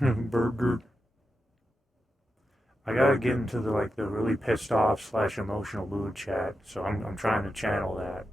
Burger. I gotta get into the really pissed off slash emotional mood chat, so I'm trying to channel that.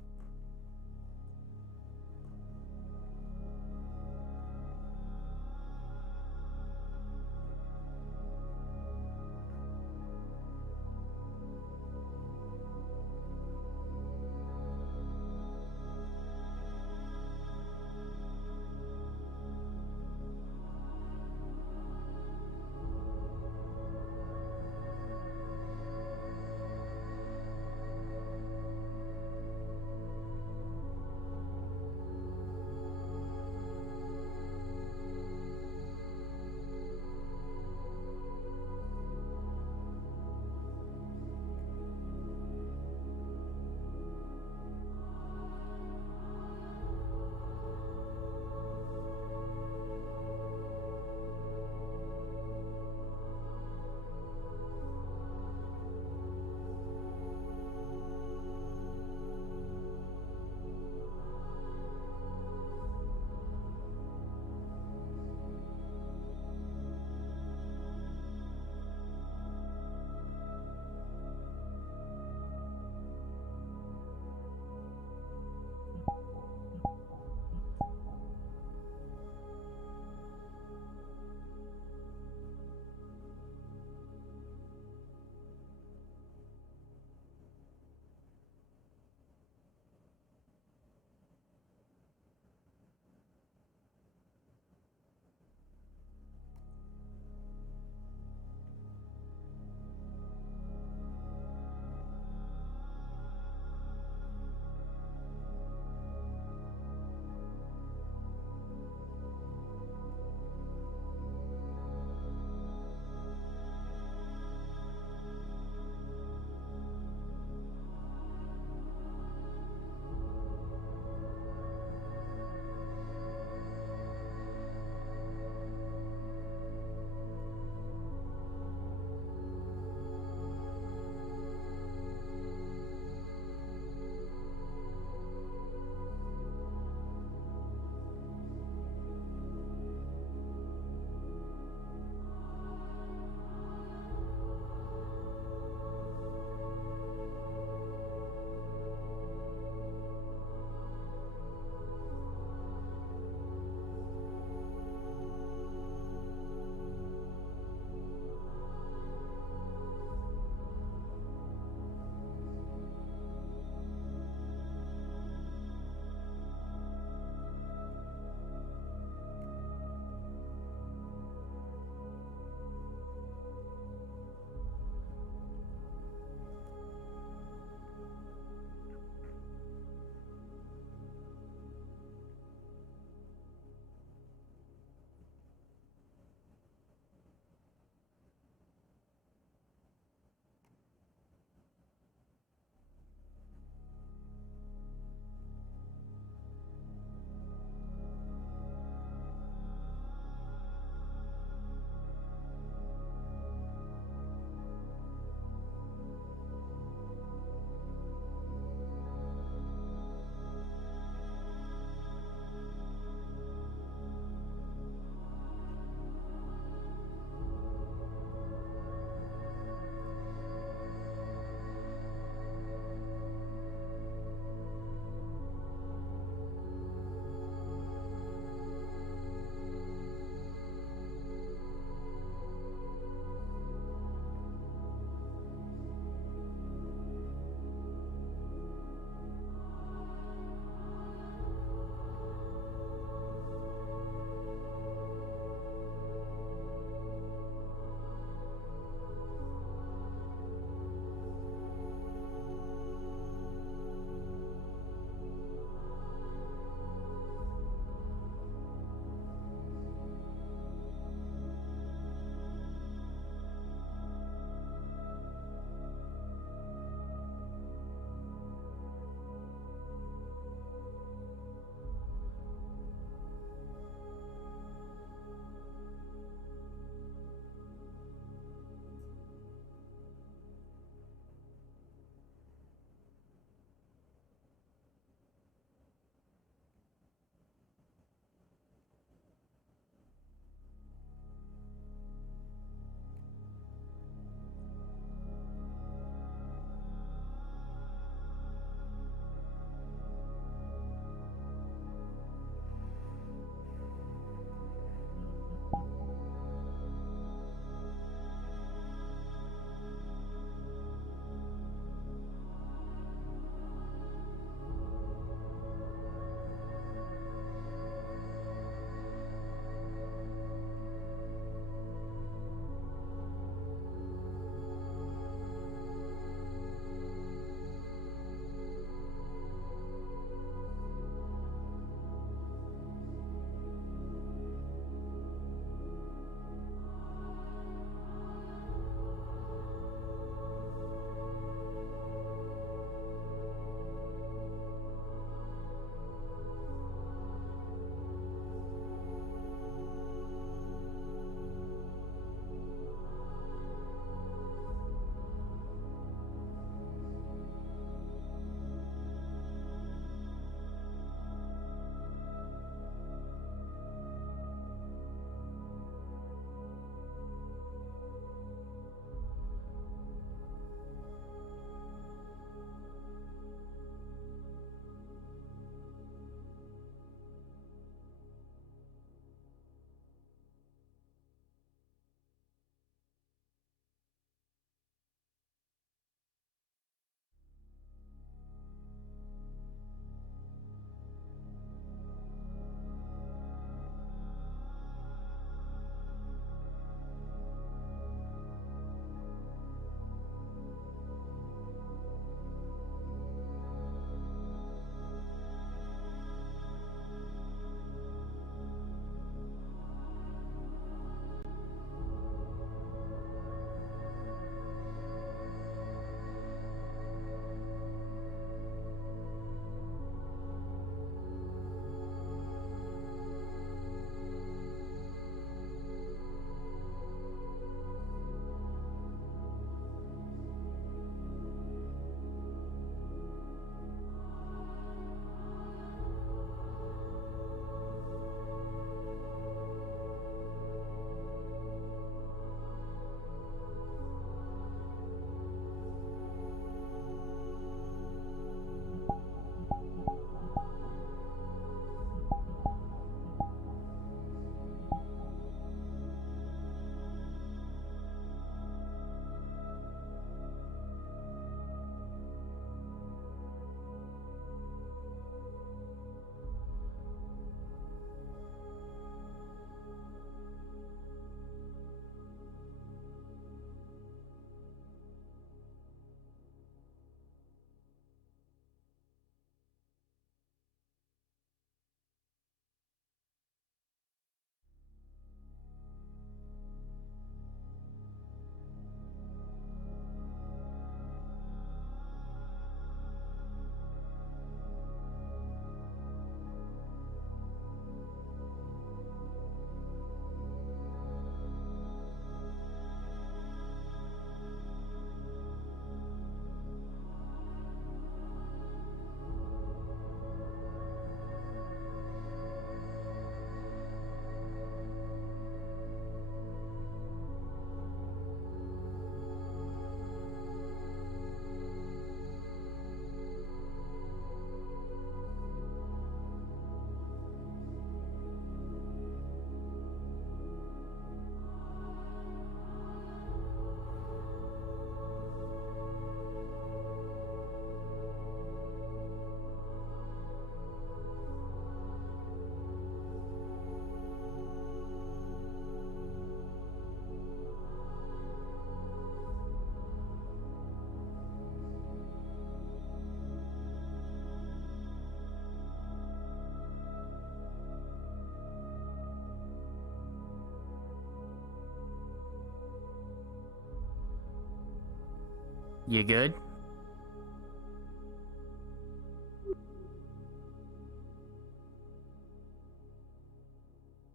You good?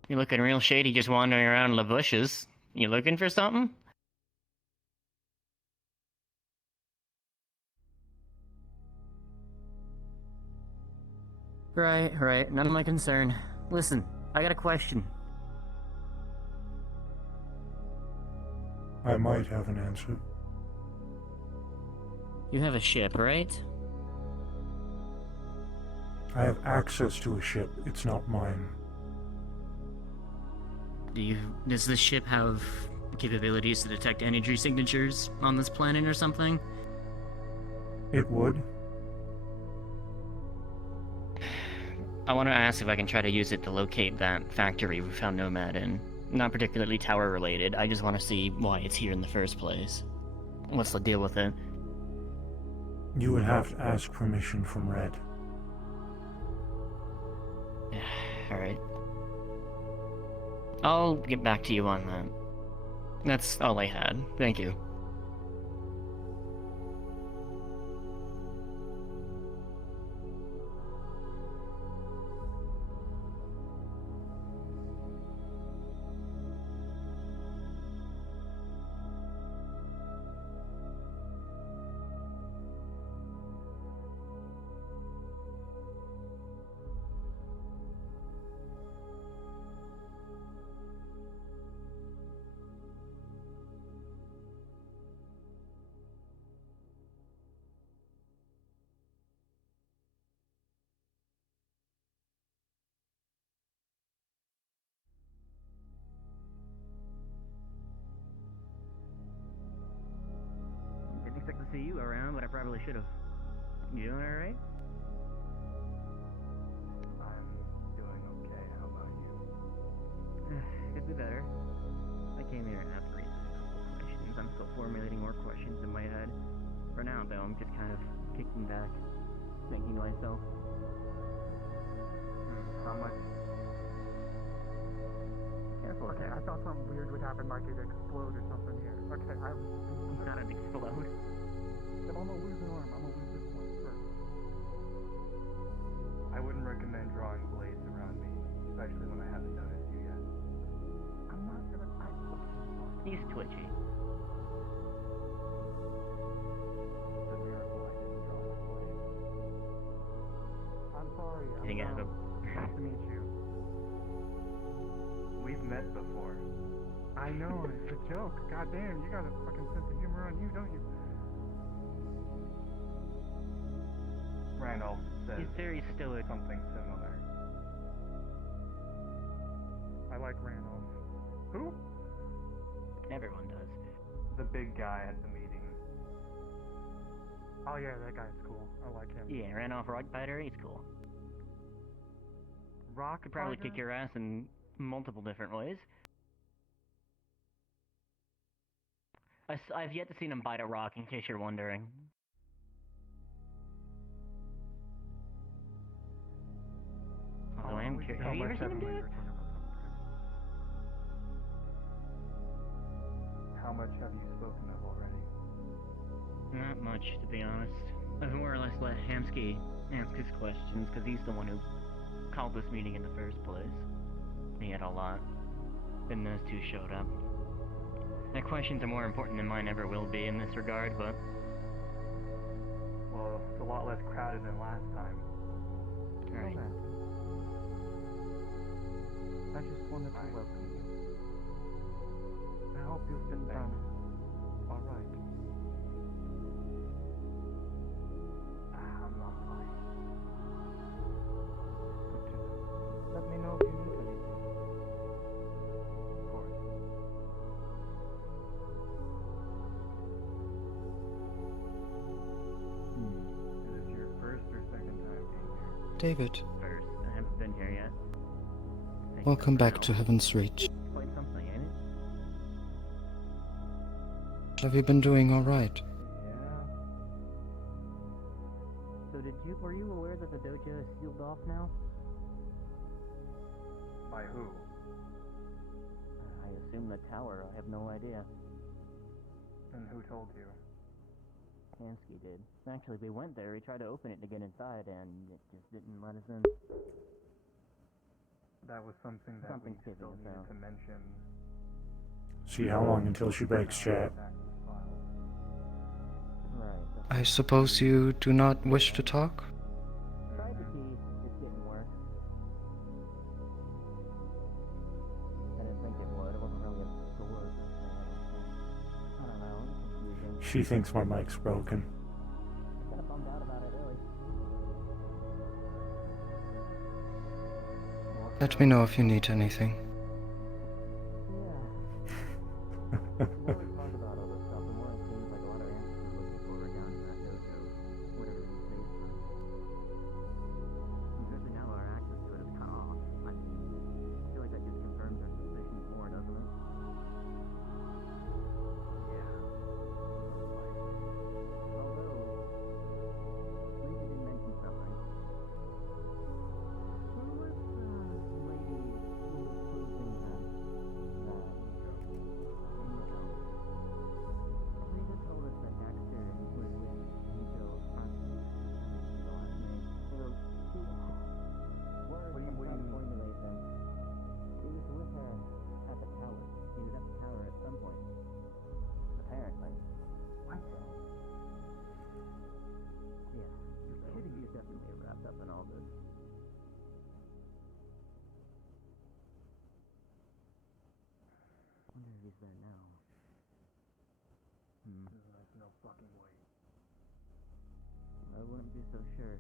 You looking real shady just wandering around the bushes. You looking for something? Right. None of my concern. Listen, I got a question. I might have an answer. You have a ship, right? I have access to a ship. It's not mine. Does this ship have capabilities to detect energy signatures on this planet or something? It would. I want to ask if I can try to use it to locate that factory we found Nomad in. Not particularly tower related, I just want to see why it's here in the first place. What's the deal with it? You would have to ask permission from Red. Alright. I'll get back to you on that. That's all I had. Thank you. Didn't expect to see you around, but I probably should have. You doing alright? I'm doing okay. How about you? Could be better. I came here to ask Reese a couple questions. I'm still formulating more questions in my head. For now, though, I'm just kind of kicking back, thinking to myself. How much? Careful, Okay, I thought something weird would happen, like it'd explode or something here. Okay, I'm not an explode. If I'm gonna lose an arm, I'm gonna lose this one first. I wouldn't recommend drawing blades around me, especially when I haven't noticed you yet. I'm not gonna. He's twitchy. It's a miracle I didn't draw my blade. I'm sorry. You think I have a... Nice to meet you. We've met before. I know, it's a joke. Goddamn, you got a fucking sense of humor on you, don't you? Randolph says He's very stoic. something similar. I like Randolph. Who? Everyone does. The big guy at the meeting. Oh yeah, that guy's cool. I like him. Yeah, ran off Rockbiter, he's cool. Rock Could probably kick your ass in multiple different ways. I've yet to see him bite a rock, in case you're wondering. Although I am curious. Have you ever seen him do it? How much have you spoken of already? Not much, to be honest. I've more or less let Hamsky ask his questions, because he's the one who called this meeting in the first place. He had a lot. Then those two showed up. Their questions are more important than mine ever will be in this regard, but... Well, it's a lot less crowded than last time. Alright. I just wanted to welcome you. I hope you've been done alright. I'm not fine. Good to know. Let me know if you need anything. Of course. Is this your first or second time being here? David, First, I haven't been here yet. welcome back to Heaven's Reach. Quite something, ain't it? Have you been doing alright? Yeah. So were you aware that the dojo is sealed off now? By who? I assume the tower, I have no idea. And who told you? Hansky did. Actually, we went there, we tried to open it to get inside, and it just didn't let us in. That was something that Something's we keeping still us needed out. to mention. See how long until she breaks chat. Right. I suppose you do not wish to talk? Tried the key, it didn't work. I didn't think it would. It wasn't really a door. I don't know. It's confusing. She thinks my mic's broken. Kind of bummed out about it, really. Let me know if you need anything. Yeah. The more we talk about all this stuff, the more it seems like a lot of answers we're looking for are down in that dojo. Whatever these days were. Especially now our access to it is cut off. I feel like that just confirms our suspicions more, doesn't it? Yeah. Although, Lisa did mention something. Who was the lady who was posing as that? Nico. Lisa told us that Dexter was with Nico front. I think the last name. Well, she. Words What do you I'm trying to mean? formulate them. He was with her at the tower. He was at the tower at some point. Apparently. What? Yeah. You're kidding me. He's definitely wrapped up in all this. Wonder if he's there now. There's no fucking way. I wouldn't be so sure.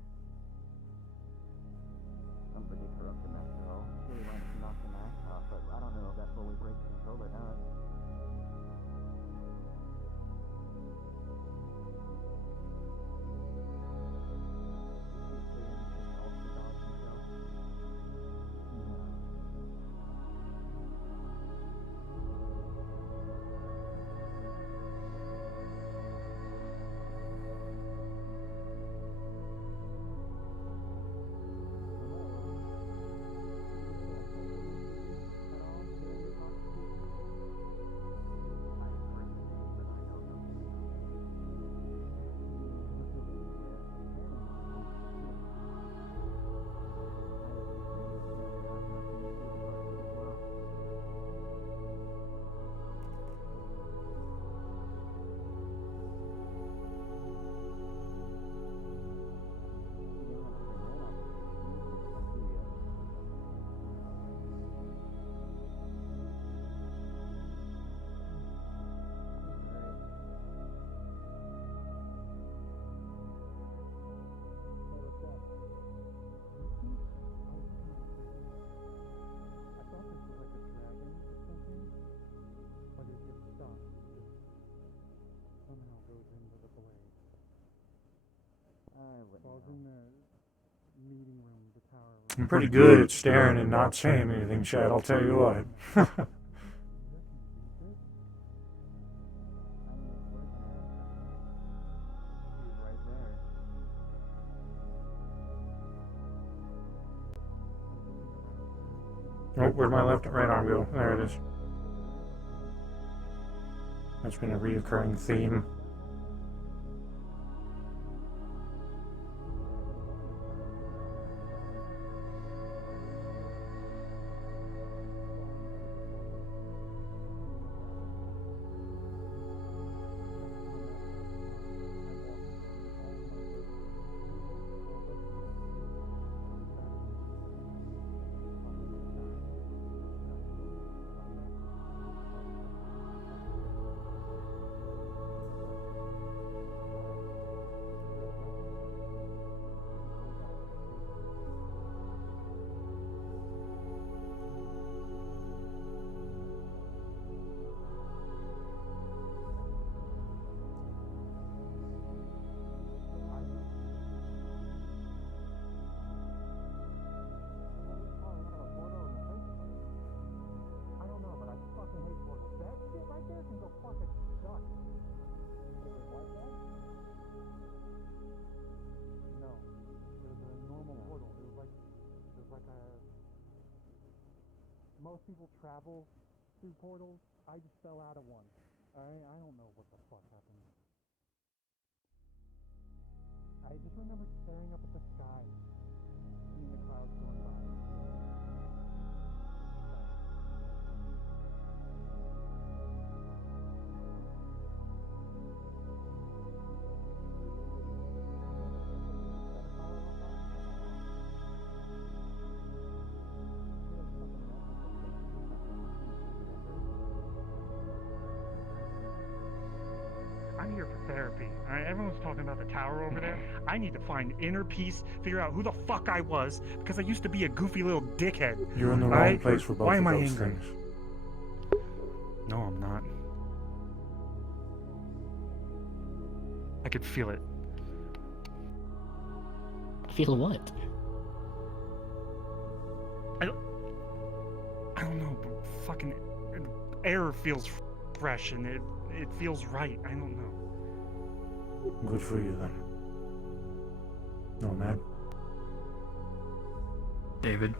I'm pretty corrupted after all. Really wanted to knock the mask off, but I don't know if that fully breaks control or not. Falls in the meeting room, the tower. I'm pretty good at staring and not saying anything, Chad, I'll tell you what. He's right there. Oh, where'd my left and right arm go? There it is. That's been a reoccurring theme. Most people travel through portals. I just fell out of one. I don't know what the fuck happened. I just remember staring up at the sky, seeing the clouds going by. I'm here for therapy. All right, everyone's talking about the tower over there. I need to find inner peace, figure out who the fuck I was, because I used to be a goofy little dickhead. You're in the All wrong right? place for both Why of am I those angry? things. No, I'm not. I could feel it. Feel what? I don't know, but fucking air feels fresh and it feels right. I don't know. Good for you then. Nomad. David.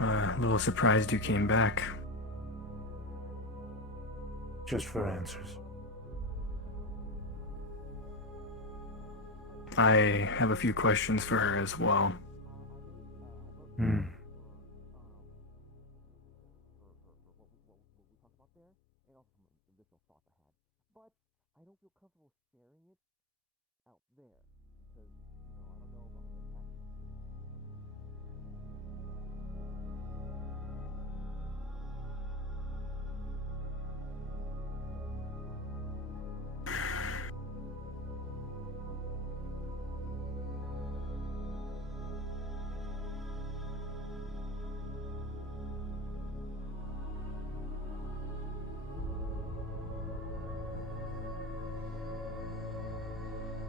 A little surprised you came back. Just for answers. I have a few questions for her as well. Hmm. I don't feel comfortable sharing it out there because, I don't know about the impact.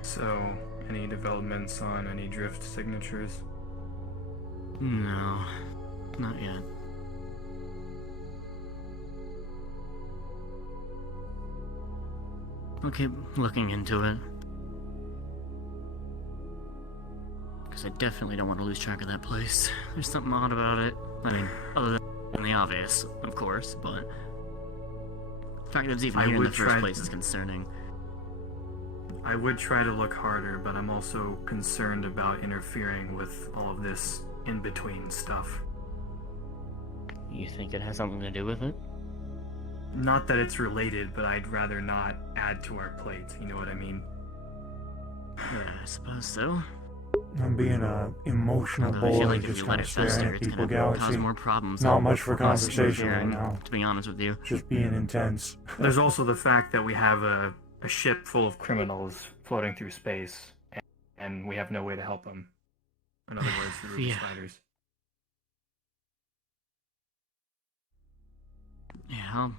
So, any developments on any drift signatures? No, not yet. I'll keep looking into it. Because I definitely don't want to lose track of that place. There's something odd about it. I mean, other than the obvious, of course, but the fact that it's even I here in the would first try- place is concerning. I would try to look harder, but I'm also concerned about interfering with all of this in-between stuff. You think it has something to do with it? Not that it's related, but I'd rather not add to our plate, you know what I mean? Yeah, I suppose so. I'm being a emotional Although I feel boy, like if just you kind let of it fester, staring at it's people, gonna cause Galaxy. more problems. Not than much for us conversation right sharing, now. to be honest with you. Just being intense. There's also the fact that we have a ship full of criminals floating through space, and we have no way to help them. In other words, the Ruby Yeah. Spiders. Yeah, I'll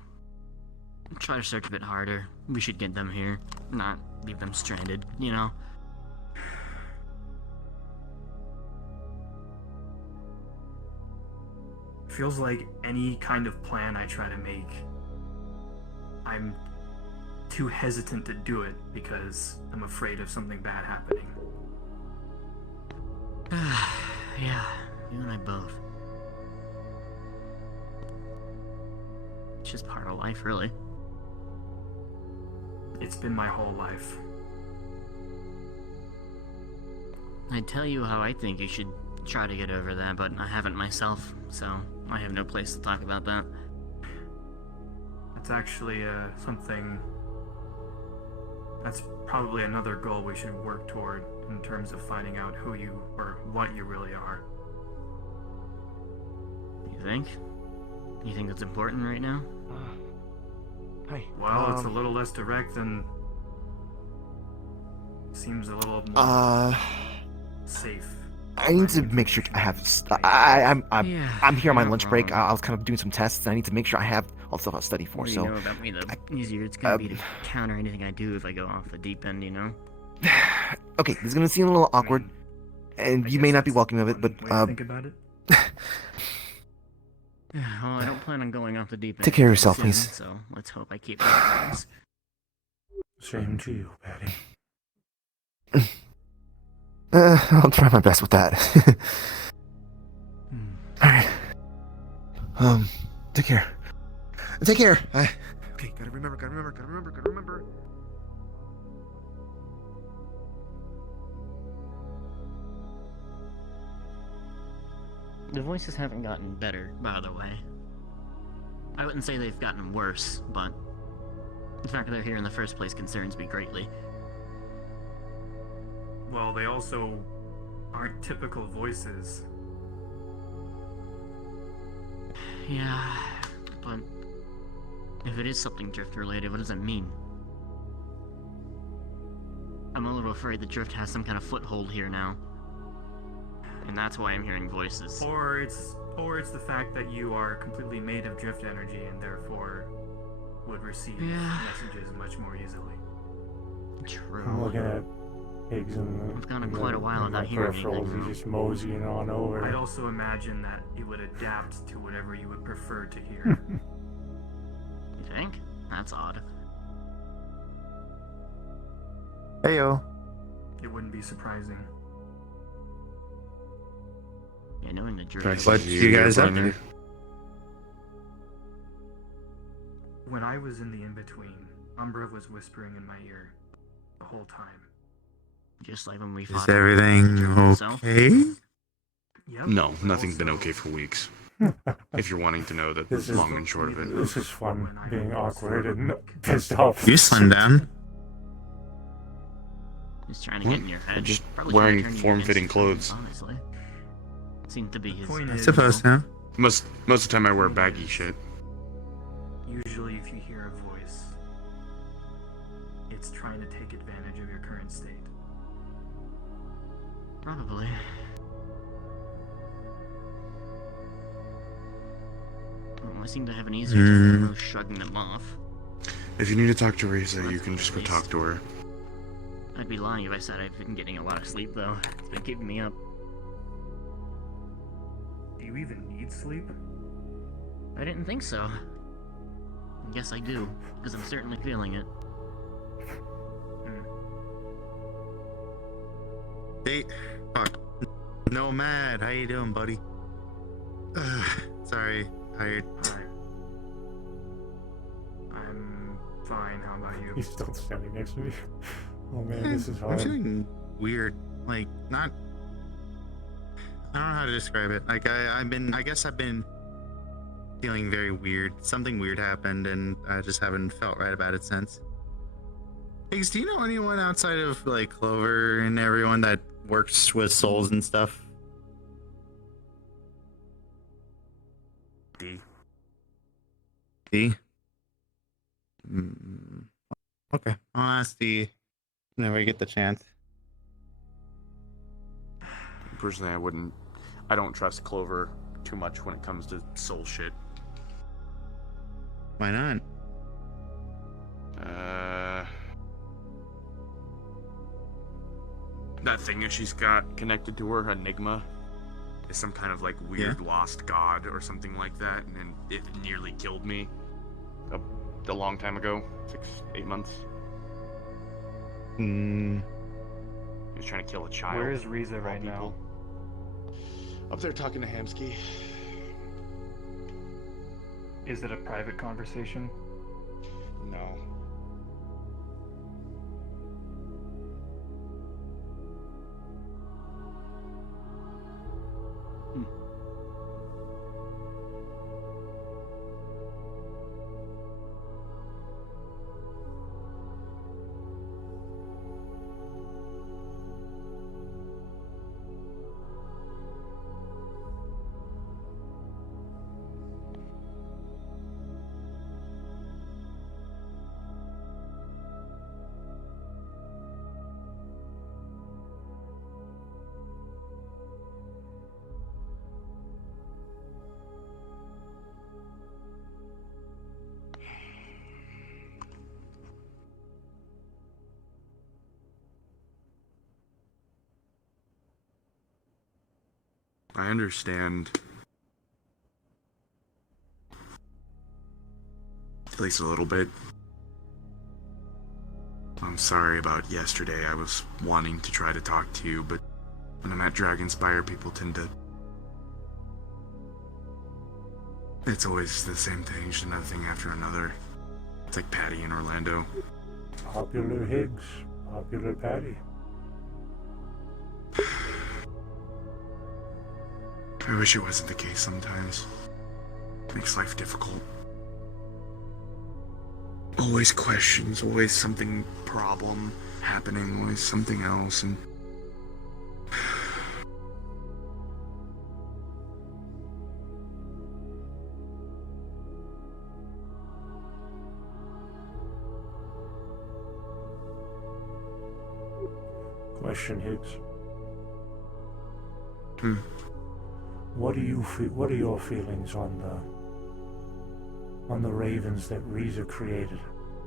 try to search a bit harder. We should get them here, not leave them stranded, you know? Feels like any kind of plan I try to make, I'm too hesitant to do it because I'm afraid of something bad happening. Yeah, you and I both. It's just part of life, really. It's been my whole life. I'd tell you how I think you should try to get over that, but I haven't myself, so I have no place to talk about that. That's actually something. That's probably another goal we should work toward in terms of finding out who you or what you really are. You think? You think that's important right now? Hi. Well, it's a little less direct and seems a little more safe. I need to make sure I have. I'm Yeah, I'm here on my you're not lunch break. wrong. I was kind of doing some tests, and I need to make sure I have all the stuff I was studying The for. more you So, know about me, the I- easier it's gonna be to counter anything I do if I go off the deep end, you know? okay, this is gonna seem a little awkward, and I you may guess not be that's welcoming of it, one but way to think about it. Well, I don't plan on going off the deep end. Take care of anytime yourself, soon, please. So let's hope I keep my friends. Same to you, Patty. I'll try my best with that. All right. Take care. Take care. Okay, gotta remember. The voices haven't gotten better, by the way. I wouldn't say they've gotten worse, but the fact that they're here in the first place concerns me greatly. Well, they also aren't typical voices. Yeah, but if it is something drift related, what does it mean? I'm a little afraid the drift has some kind of foothold here now. And that's why I'm hearing voices. Or it's the fact that you are completely made of drift energy and therefore would receive messages much more easily. True. I'm looking at pigs in the. I've gone in quite the- a while in without my hearing peripherals. anything. He's just moseying on over. I'd also imagine that it would adapt to whatever you would prefer to hear. You think? That's odd. Heyo. It wouldn't be surprising. Yeah, knowing the drift. What you guys up to? When I was in the in-between, Umbra was whispering in my ear the whole time. Just like when we Is fought. everything itself. okay? Yep. No, but nothing's been also- okay for weeks. If you're wanting to know the This is- long and short of it. This is fun, being awkward and pissed off. You slim down. Just trying to get in your head. Just Probably trying to wearing turn you form-fitting against your friends, clothes. Honestly. Seemed to be his. Point I is- suppose, huh? Most of the time I wear baggy shit. Usually if you hear a voice, it's trying to take advantage of your current state. Probably. Well, I seem to have an easier time of shrugging them off. If you need to talk to Risa, you can just go talk to her. I'd be lying if I said I've been getting a lot of sleep, though. It's been keeping me up. Do you even need sleep? I didn't think so. I guess I do, because I'm certainly feeling it. Hey, fuck. Nomad, how you doing, buddy? Sorry, tired. Hi. I'm fine, how about you? He's still standing next to me. Oh man, Eh, this is I'm hard. feeling weird. Like, not. I don't know how to describe it. Like, I guess I've been feeling very weird. Something weird happened, and I just haven't felt right about it since. Higgs, do you know anyone outside of, like, Clover and everyone that works with souls and stuff? D? Okay. I'll ask D whenever I get the chance. Personally, I don't trust Clover too much when it comes to soul shit. Why not? That thing that she's got connected to her, Enigma, is some kind of like weird lost god or something like that, and then it nearly killed me a long time ago, 6-8 months. He was trying to kill a child. Where is Riza of all right now? people. Up there talking to Hamsky. Is it a private conversation? No. I understand. At least a little bit. I'm sorry about yesterday. I was wanting to try to talk to you, but when I'm at Dragonspire, people tend to It's always the same thing, just another thing after another. It's like Patty in Orlando. Popular Higgs, popular Patty. I wish it wasn't the case sometimes. It makes life difficult. Always questions, always something problem happening, always something else, and Question, Higgs. Hmm. What are your feelings on the ravens that Riza created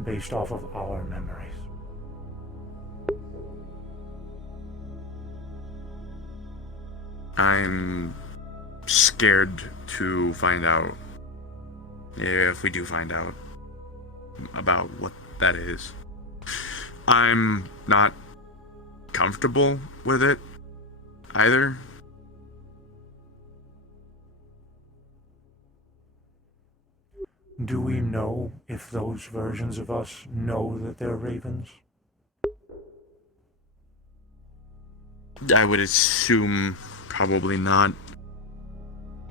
based off of our memories? I'm scared to find out, if we do find out, about what that is. I'm not comfortable with it either. Do we know if those versions of us know that they're ravens? I would assume probably not.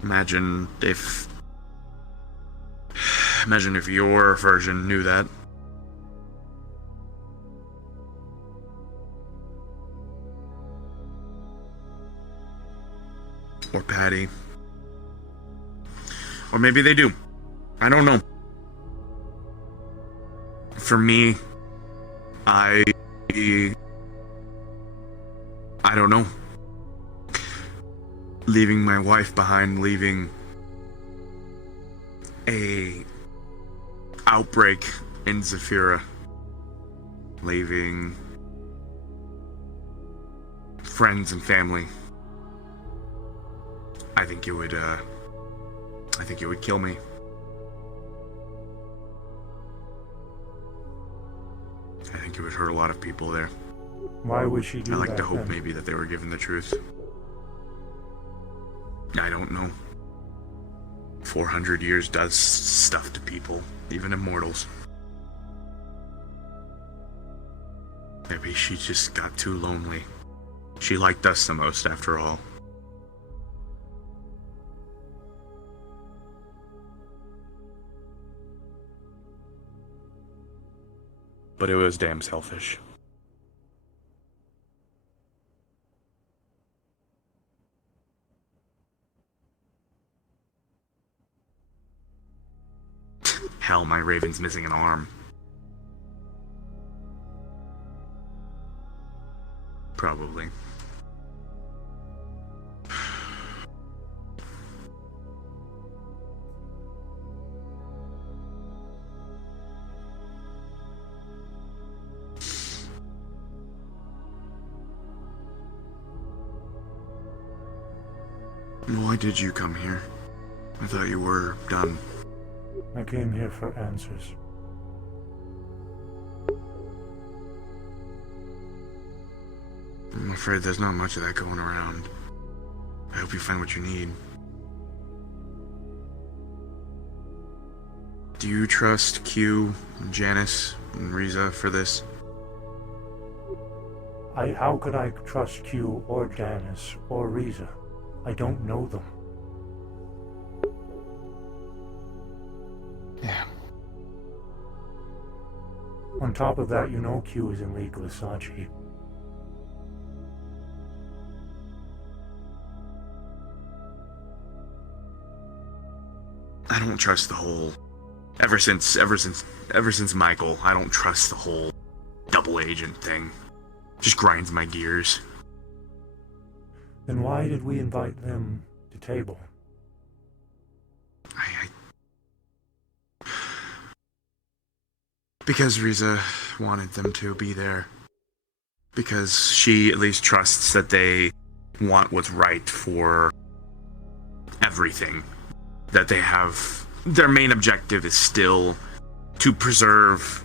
Imagine if your version knew that. Or Patty. Or maybe they do. I don't know. For me, I don't know. Leaving my wife behind, leaving a outbreak in Zafira, leaving friends and family. I think it would kill me. I think it would hurt a lot of people there. Why would she do that? I like to hope then? maybe that they were given the truth. I don't know. 400 years does stuff to people, even immortals. Maybe she just got too lonely. She liked us the most, after all. But it was damn selfish. Hell, my raven's missing an arm. Probably. Why did you come here? I thought you were done. I came here for answers. I'm afraid there's not much of that going around. I hope you find what you need. Do you trust Q, and Janice, and Riza for this? How could I trust Q or Janice or Riza? I don't know them. Yeah. On top of that, you know Q is in league with Sachi. I don't trust the whole... Ever since Michael, I don't trust the whole double agent thing. Just grinds my gears. Then why did we invite them to table? Because Riza wanted them to be there. Because she at least trusts that they want what's right for everything. That they have... Their main objective is still to preserve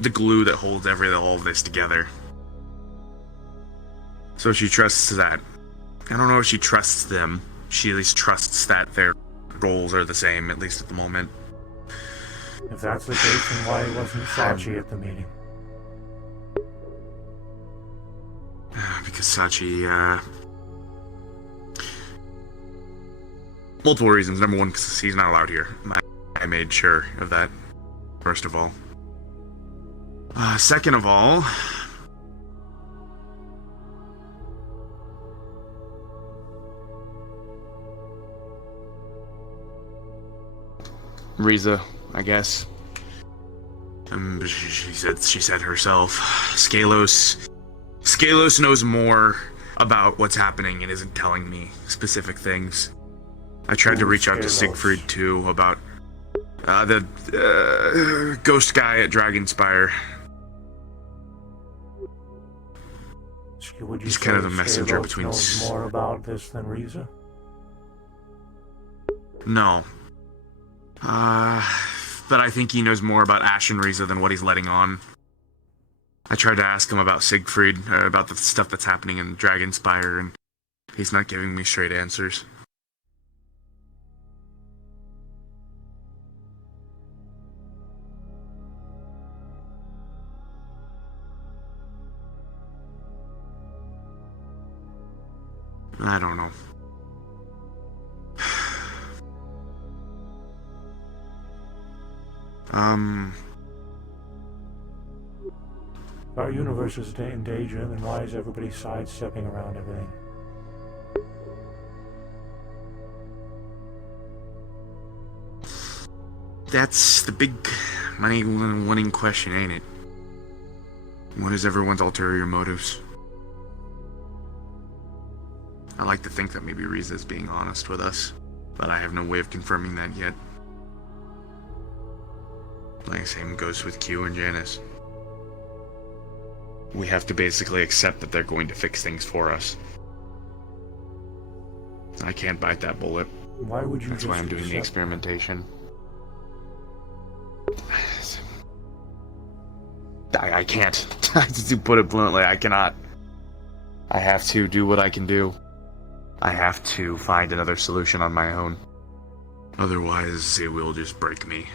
the glue that holds all of this together. So she trusts that. I don't know if she trusts them. she at least trusts that their goals are the same, at least at the moment. If that's the case, then why wasn't Sachi at the meeting? Because Sachi, multiple reasons. Number one, because he's not allowed here. I made sure of that, first of all. Second of all, Riza, I guess. She said herself, Scalos knows more about what's happening and isn't telling me specific things. I tried to reach out to Siegfried too about the ghost guy at Dragonspire. Would you He's say kind of the messenger Scalos between knows more about this than Riza? No. But I think he knows more about Ash and Riza than what he's letting on. I tried to ask him about Siegfried, about the stuff that's happening in Dragonspire, and he's not giving me straight answers. I don't know. Our universe is in danger, then why is everybody sidestepping around everything? That's the big money winning question, ain't it? What is everyone's ulterior motives? I like to think that maybe Riza's being honest with us, but I have no way of confirming that yet. Like, same goes with Q and Janice. We have to basically accept that they're going to fix things for us. I can't bite that bullet. Why would you That's just why I'm doing the accept- experimentation. I can't. To put it bluntly, I cannot. I have to do what I can do. I have to find another solution on my own. Otherwise, it will just break me.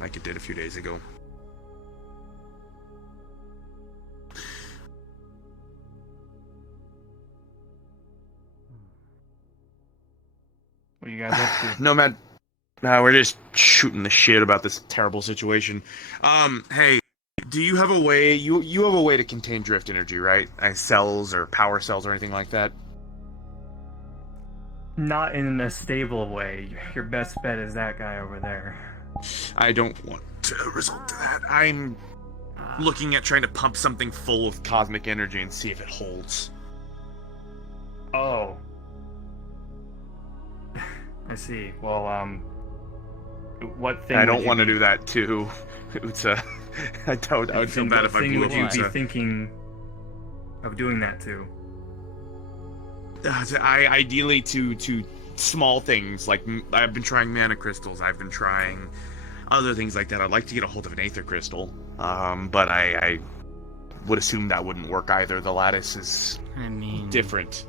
Like it did a few days ago. What are you guys up to? Nomad, we're just shooting the shit about this terrible situation. Hey, do you have a way? You have a way to contain drift energy, right? Cells or power cells or anything like that? Not in a stable way. Your best bet is that guy over there. I don't want to resort to that. I'm looking at trying to pump something full of cosmic energy and see if it holds. Oh. I see. Well, what thing? I would don't you want to be- do that too. Utsa. I would feel bad if I blew would you be Utsa. thinking of doing that to? I ideally to small things like I've been trying mana crystals. I've been trying other things like that. I'd like to get a hold of an aether crystal, but I would assume that wouldn't work either. The lattice is different.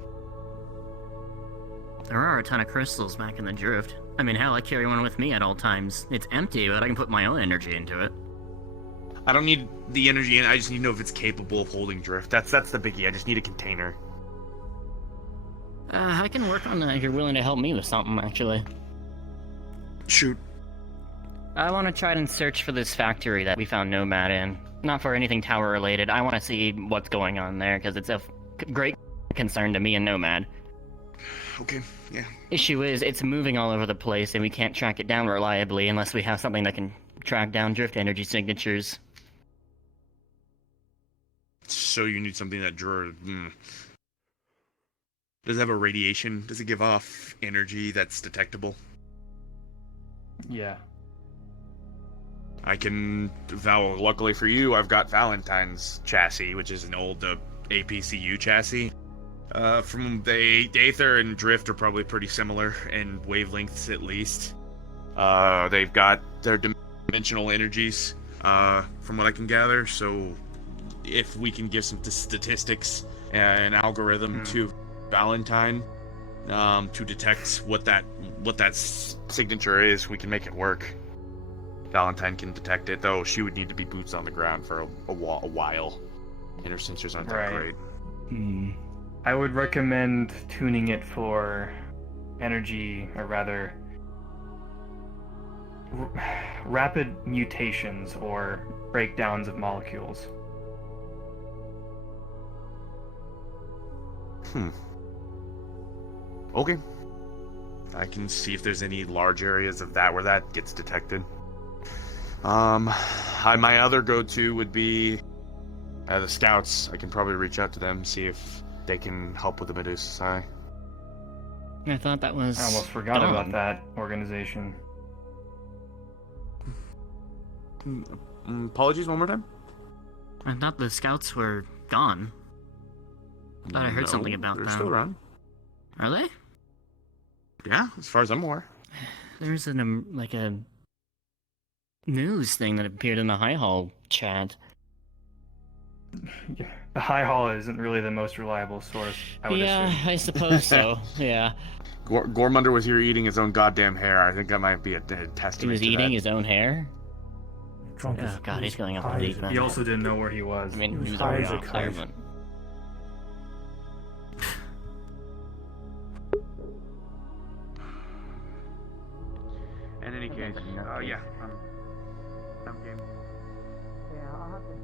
There are a ton of crystals back in the drift. I mean, hell, I carry one with me at all times. It's empty, but I can put my own energy into it. I don't need the energy, and I just need to know if it's capable of holding drift. That's the biggie. I just need a container. I can work on that if you're willing to help me with something, actually. Shoot. I want to try and search for this factory that we found Nomad in. Not for anything tower related. I want to see what's going on there, because it's a great concern to me and Nomad. Okay, yeah. Issue is, it's moving all over the place, and we can't track it down reliably unless we have something that can track down drift energy signatures. So you need something that Does it have a radiation? Does it give off energy that's detectable? Yeah. I can luckily for you, I've got Valentine's chassis, which is an old APCU chassis. From the Aether and Drift are probably pretty similar in wavelengths at least. They've got their dimensional energies, from what I can gather. So if we can give some statistics and an algorithm to Valentine, to detect what that signature is. We can make it work. Valentine can detect it, though she would need to be boots on the ground for a while. And her sensors aren't that Right. great. I would recommend tuning it for energy, or rather, rapid mutations or breakdowns of molecules. Okay. I can see if there's any large areas of that where that gets detected. My other go-to would be the scouts. I can probably reach out to them, see if they can help with the Medusa's Eye. I thought that was. I almost forgot gone. about that organization. Apologies one more time? I thought the scouts were gone. Thought I heard No, something about they're them. still around. Are they? Yeah, as far as I'm aware. There's like a news thing that appeared in the High Hall chat. The High Hall isn't really the most reliable source, I would Yeah, assume. I suppose so. Yeah. Gormunder was here eating his own goddamn hair. I think that might be a testament He was to eating that. his own hair? Drunk as Oh god, he's going off high the as deep a- end. He also didn't know where he was. I mean, He was he was high already as a off there, kite. but... In any case, yeah, I'm game. Yeah, I'll have to.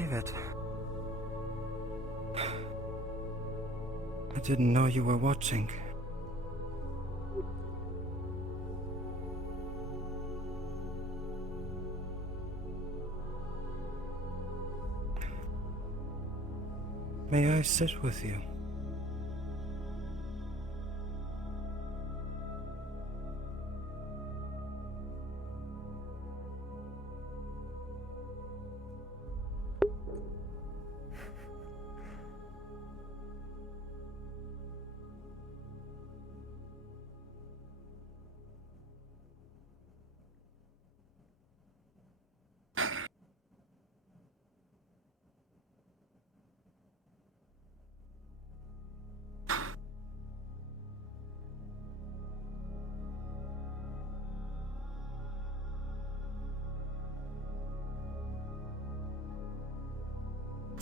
David. I didn't know you were watching. May I sit with you?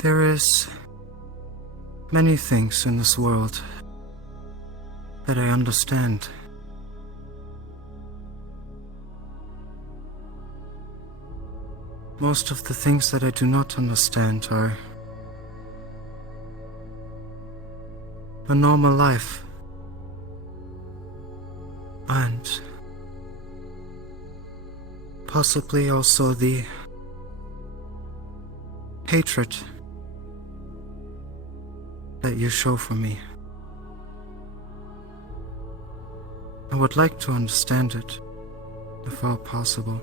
There is many things in this world that I understand. Most of the things that I do not understand are a normal life and possibly also the hatred that you show for me. I would like to understand it, if all possible.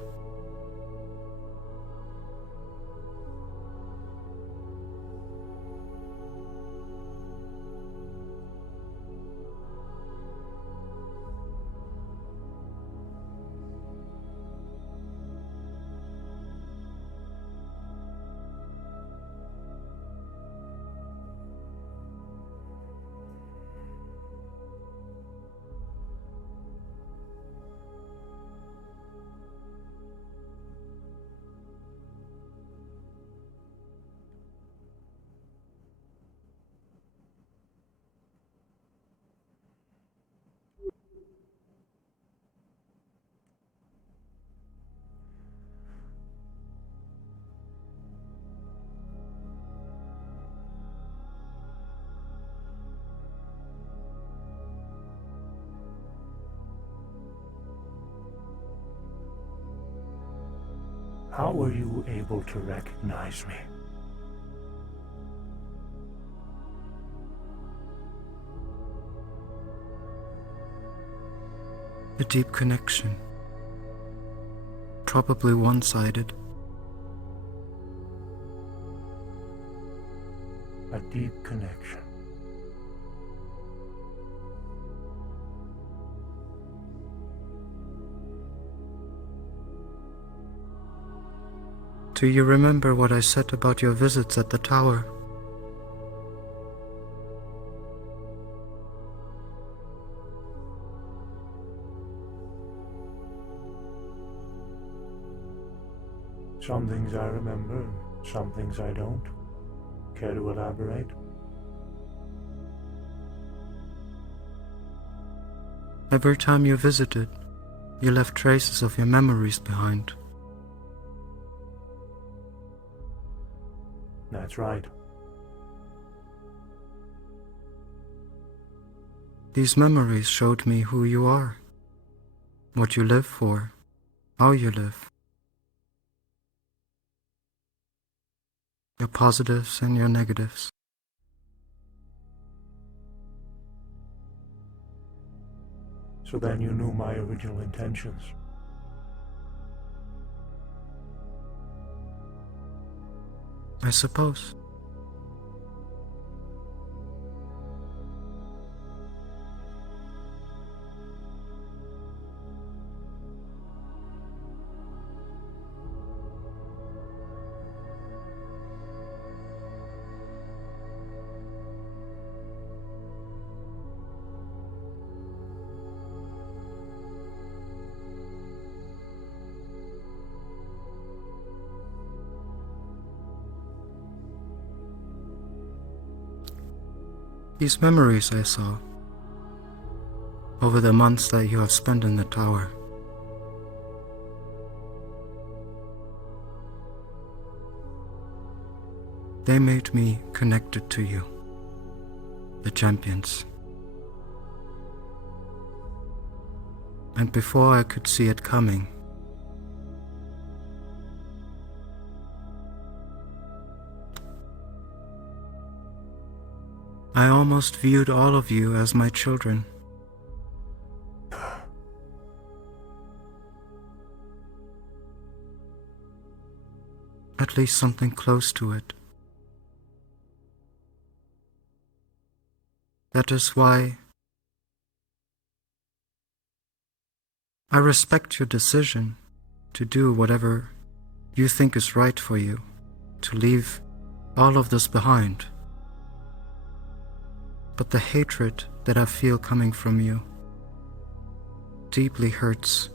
How were you able to recognize me? A deep connection. Probably one-sided. A deep connection. Do you remember what I said about your visits at the tower? Some things I remember, some things I don't. Care to elaborate? Every time you visited, you left traces of your memories behind. That's right. These memories showed me who you are, what you live for, how you live. Your positives and your negatives. So then you knew my original intentions. I suppose. These memories I saw over the months that you have spent in the tower. They made me connected to you, the champions. And before I could see it coming, I almost viewed all of you as my children. At least something close to it. That is why I respect your decision to do whatever you think is right for you, to leave all of this behind. But the hatred that I feel coming from you deeply hurts.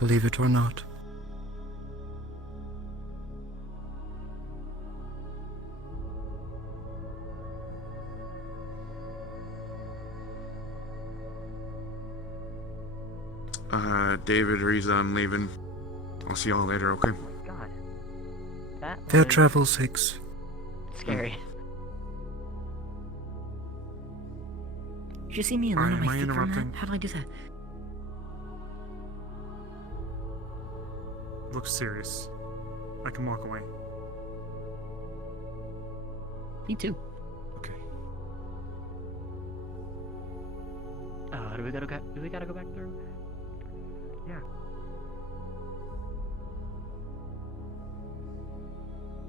Believe it or not. David, Riza, I'm leaving. I'll see y'all later, okay? God. That Fair was travels, Higgs. scary. Did you see me alone Alright, on am my I feet from that? interrupting? How did I do that? Looks serious. I can walk away. Me too. Okay. Do we gotta go back through? Yeah.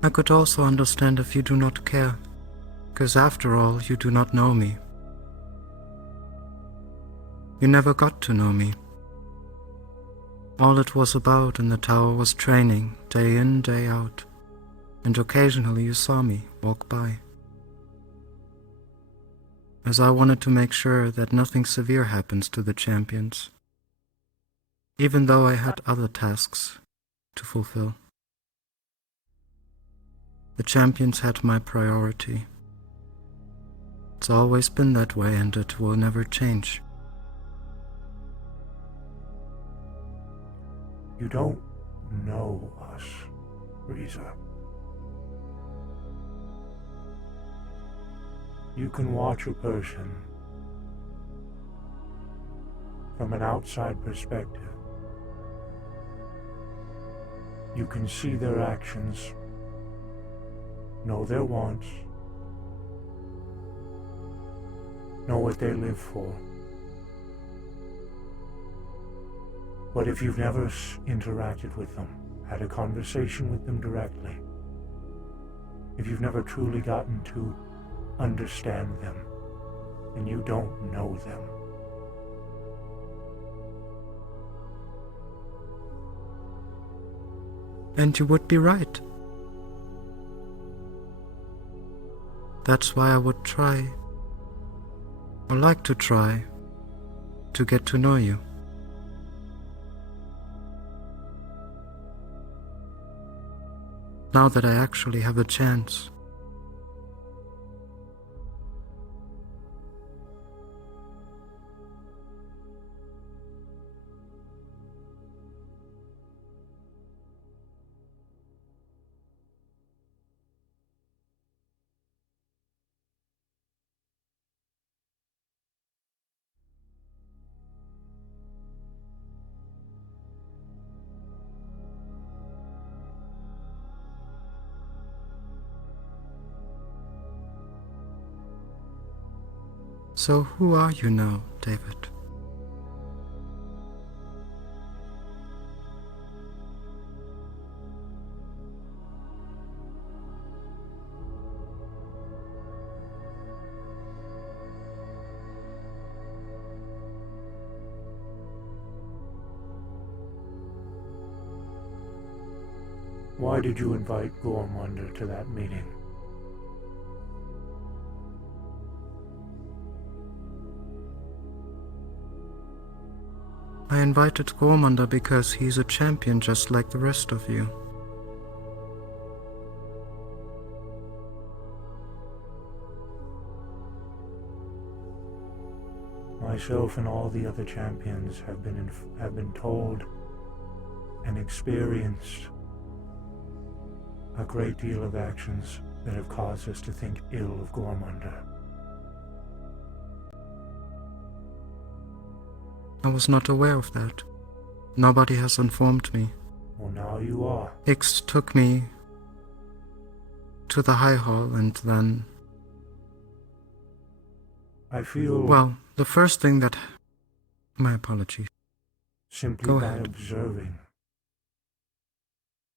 I could also understand if you do not care, because after all, you do not know me. You never got to know me. All it was about in the tower was training, day in, day out, and occasionally you saw me walk by. As I wanted to make sure that nothing severe happens to the champions, even though I had other tasks to fulfill. The champions had my priority. It's always been that way and it will never change. You don't know us, Riza. You can watch a person from an outside perspective. You can see their actions, know their wants, know what they live for. But if you've never interacted with them, had a conversation with them directly, if you've never truly gotten to understand them, then you don't know them. And you would be right. That's why I would try, or like to try, to get to know you. Now that I actually have a chance. So who are you now, David? Why did you invite Gormunder to that meeting? I invited Gormunder because he's a champion just like the rest of you. Myself and all the other champions have been told and experienced a great deal of actions that have caused us to think ill of Gormunder. I was not aware of that. Nobody has informed me. Well, now you are. Hixt took me to the High Hall and then... I feel... Well, the first thing that... My apologies. Simply Go by ahead. observing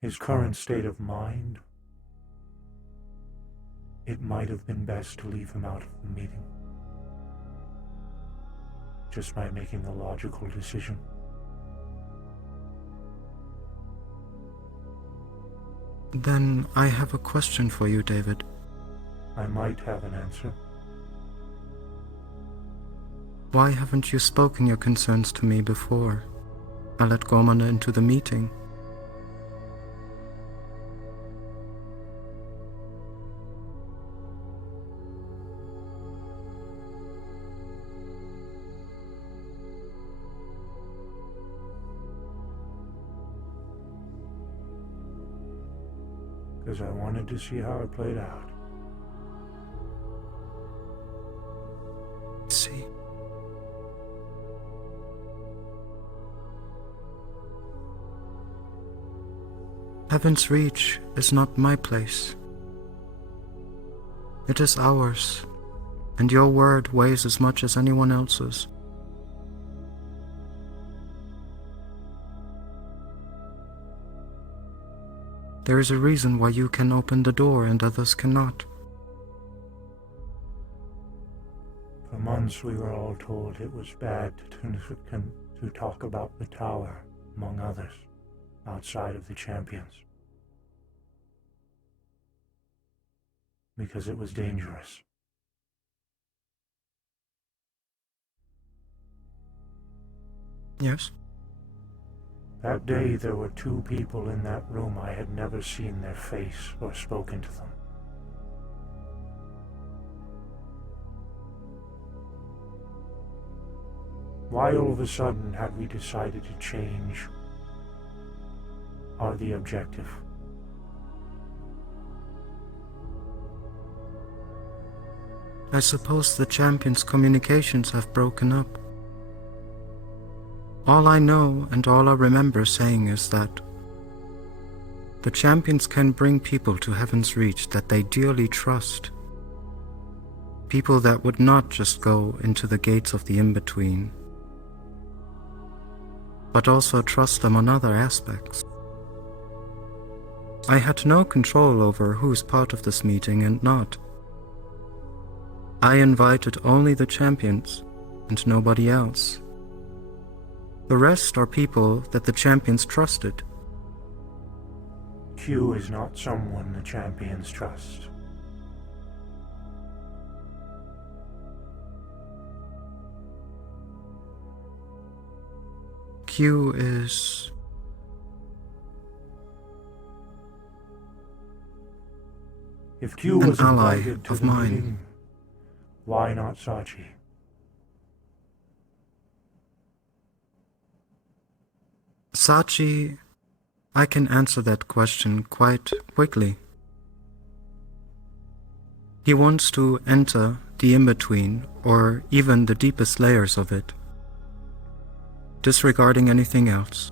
his current state of mind, it might have been best to leave him out of the meeting. Just by making a logical decision. Then I have a question for you, David. I might have an answer. Why haven't you spoken your concerns to me before I let Gormunder into the meeting? Because I wanted to see how it played out. See. Heaven's Reach is not my place. It is ours, and your word weighs as much as anyone else's. There is a reason why you can open the door and others cannot. For months we were all told it was bad to talk about the tower, among others, outside of the champions. Because it was dangerous. Yes? That day there were 2 people in that room. I had never seen their face or spoken to them. Why all of a sudden had we decided to change the objective? I suppose the champions' communications have broken up. All I know and all I remember saying is that the champions can bring people to Heaven's Reach that they dearly trust. People that would not just go into the gates of the in-between, but also trust them on other aspects. I had no control over who is part of this meeting and not. I invited only the champions and nobody else. The rest are people that the champions trusted. Q is not someone the champions trust. Q is... If Q an was ally invited to of the mine. meeting, why not Sachi? Sachi, I can answer that question quite quickly. He wants to enter the in-between, or even the deepest layers of it, disregarding anything else.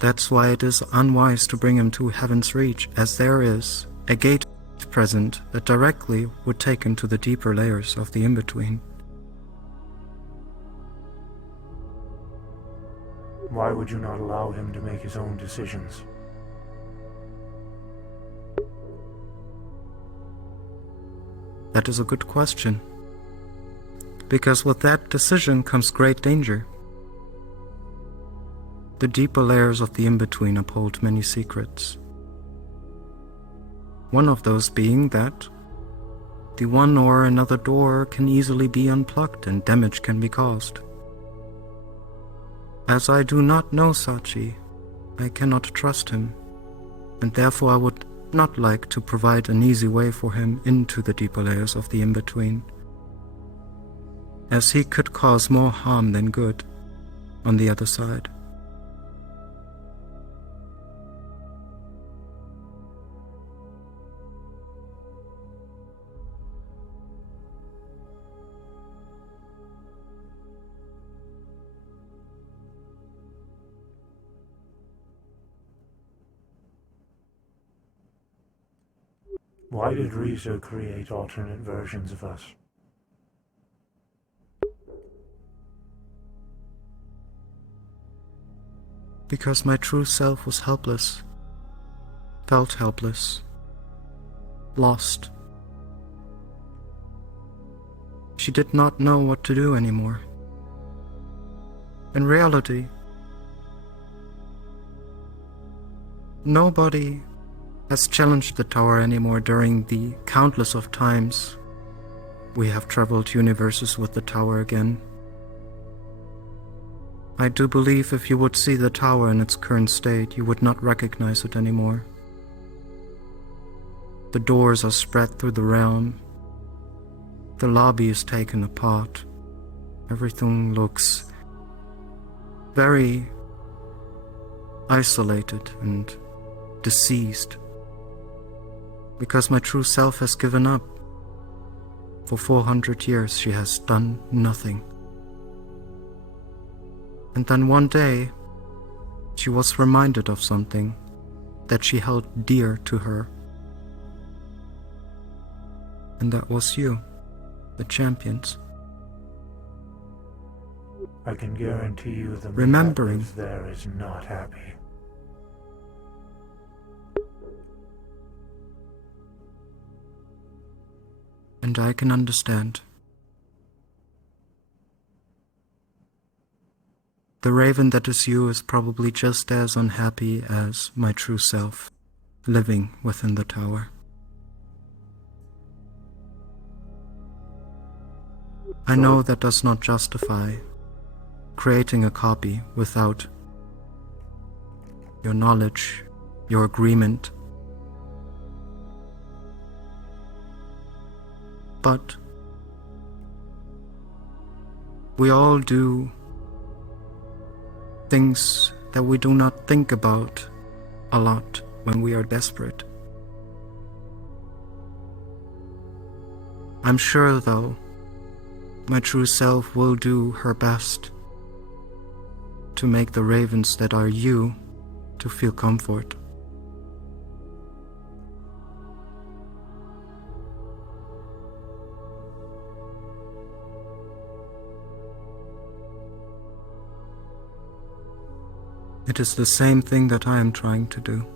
That's why it is unwise to bring him to Heaven's Reach, as there is a gate present that directly would take him to the deeper layers of the in-between. Why would you not allow him to make his own decisions? That is a good question. Because with that decision comes great danger. The deeper layers of the in-between uphold many secrets. One of those being that the one or another door can easily be unplugged and damage can be caused. As I do not know Sachi, I cannot trust him, and therefore I would not like to provide an easy way for him into the deeper layers of the in-between, as he could cause more harm than good on the other side. Why did Riza create alternate versions of us? Because my true self was helpless, felt helpless, lost. She did not know what to do anymore. In reality, nobody has challenged the tower anymore during the countless of times we have traveled universes with the tower again. I do believe if you would see the tower in its current state, you would not recognize it anymore. The doors are spread through the realm. The lobby is taken apart. Everything looks very isolated and deceased. Because my true self has given up. For 400 years she has done nothing. And then one day, she was reminded of something that she held dear to her. And that was you, the champions. I can guarantee you the Remembering. man that lives there is not happy. And I can understand. The raven that is you is probably just as unhappy as my true self, living within the tower. I know that does not justify creating a copy without your knowledge, your agreement. But we all do things that we do not think about a lot when we are desperate. I'm sure, though, my true self will do her best to make the ravens that are you to feel comfort. It is the same thing that I am trying to do.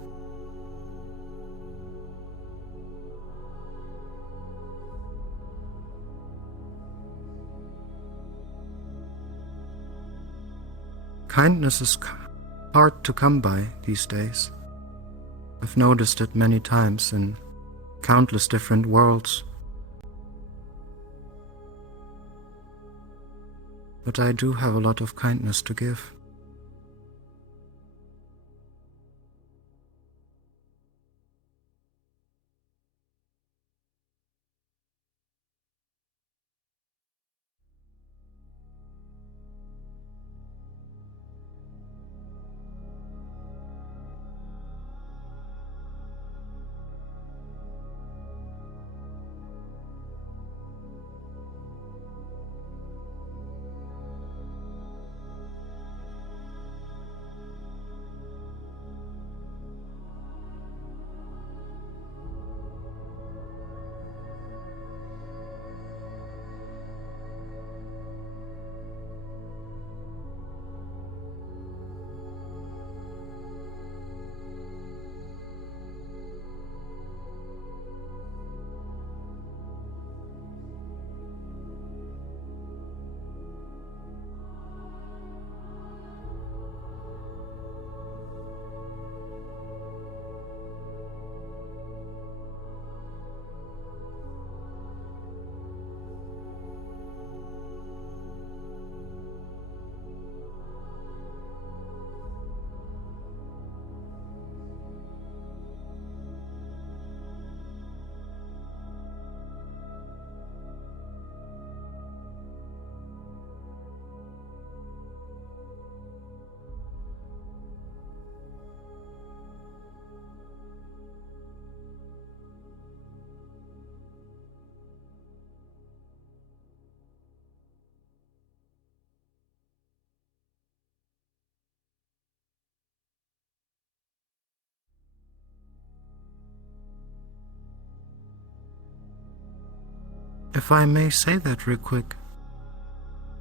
Kindness is hard to come by these days. I've noticed it many times in countless different worlds. But I do have a lot of kindness to give. If I may say that real quick,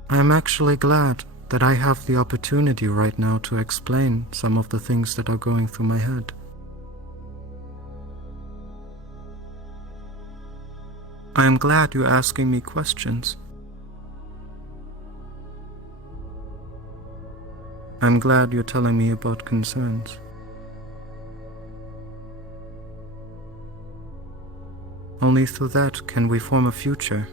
I am actually glad that I have the opportunity right now to explain some of the things that are going through my head. I am glad you're asking me questions. I'm glad you're telling me about concerns. Only through that can we form a future.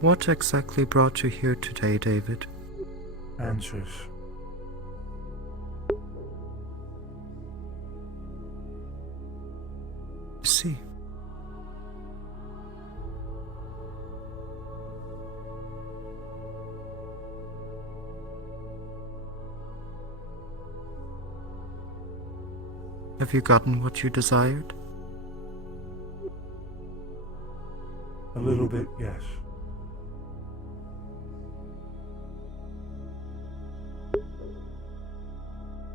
What exactly brought you here today, David? Answers. See. Have you gotten what you desired? A little bit, yes.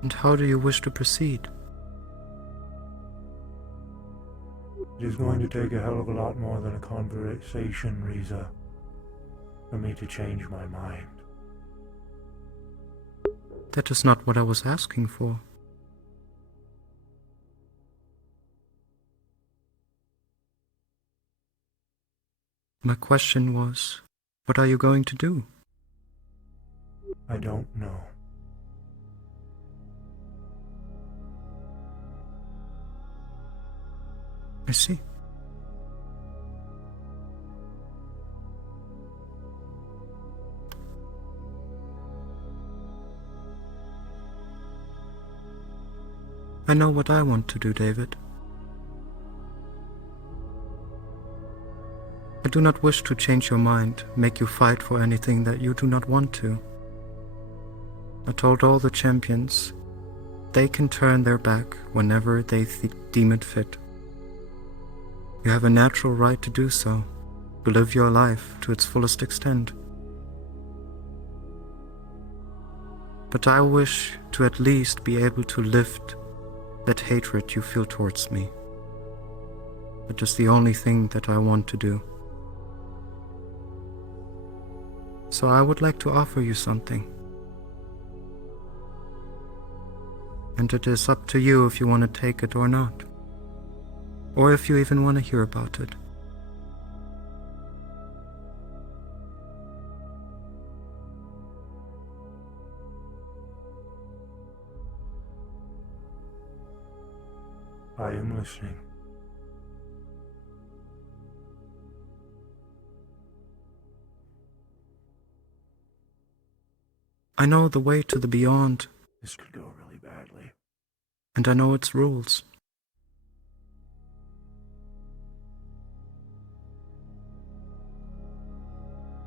And how do you wish to proceed? It is going to take a hell of a lot more than a conversation, Riza, for me to change my mind. That is not what I was asking for. My question was, what are you going to do? I don't know. I see. I know what I want to do, David. I do not wish to change your mind, make you fight for anything that you do not want to. I told all the champions they can turn their back whenever they deem it fit. You have a natural right to do so, to live your life to its fullest extent. But I wish to at least be able to lift that hatred you feel towards me. It is the only thing that I want to do. So I would like to offer you something. And it is up to you if you want to take it or not. Or if you even want to hear about it. I am listening. I know the way to the beyond. This could go really badly. And I know its rules.